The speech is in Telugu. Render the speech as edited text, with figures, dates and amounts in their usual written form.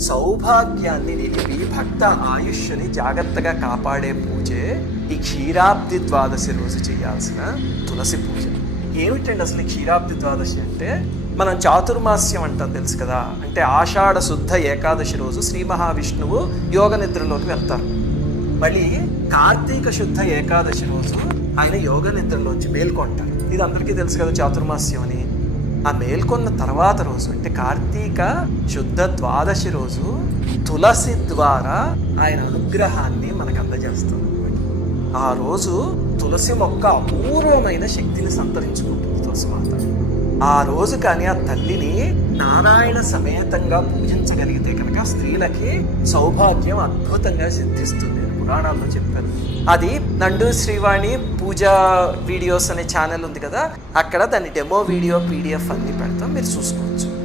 సౌభాగ్యాన్ని నిలిపి భక్త ఆయుష్ని జాగ్రత్తగా కాపాడే పూజే ఈ క్షీరాబ్ది ద్వాదశి రోజు చేయాల్సిన తులసి పూజ. ఏమిటండి అసలు క్షీరాబ్ది ద్వాదశి అంటే? మనం చాతుర్మాస్యం అంటాం తెలుసు కదా. అంటే ఆషాఢ శుద్ధ ఏకాదశి రోజు శ్రీ మహావిష్ణువు యోగ నిద్రలోకి వెళ్తారు. మళ్ళీ కార్తీక శుద్ధ ఏకాదశి రోజు ఆయన యోగ నిద్రలోంచి మేల్కొంటారు. ఇది అందరికీ తెలుసు కదా చాతుర్మాస్యం అని. ఆ మేల్కొన్న తర్వాత రోజు అంటే కార్తీక శుద్ధ ద్వాదశి రోజు తులసి ద్వారా ఆయన అనుగ్రహాన్ని మనకు అందజేస్తుంది. ఆ రోజు తులసి మొక్క అపూర్వమైన శక్తిని సంతరించుకుంటుంది తులసి మాత. ఆ రోజు కానీ ఆ తల్లిని నారాయణ సమేతంగా పూజించగలిగితే కనుక స్త్రీలకి సౌభాగ్యం అద్భుతంగా సిద్ధిస్తుంది. పురాణాల్లో చెప్పారు. అది నండు శ్రీవాణి పూజా వీడియోస్ అనే ఛానల్ ఉంది కదా, అక్కడ దాని డెమో వీడియో PDF అన్ని పెడతాం, మీరు చూసుకోవచ్చు.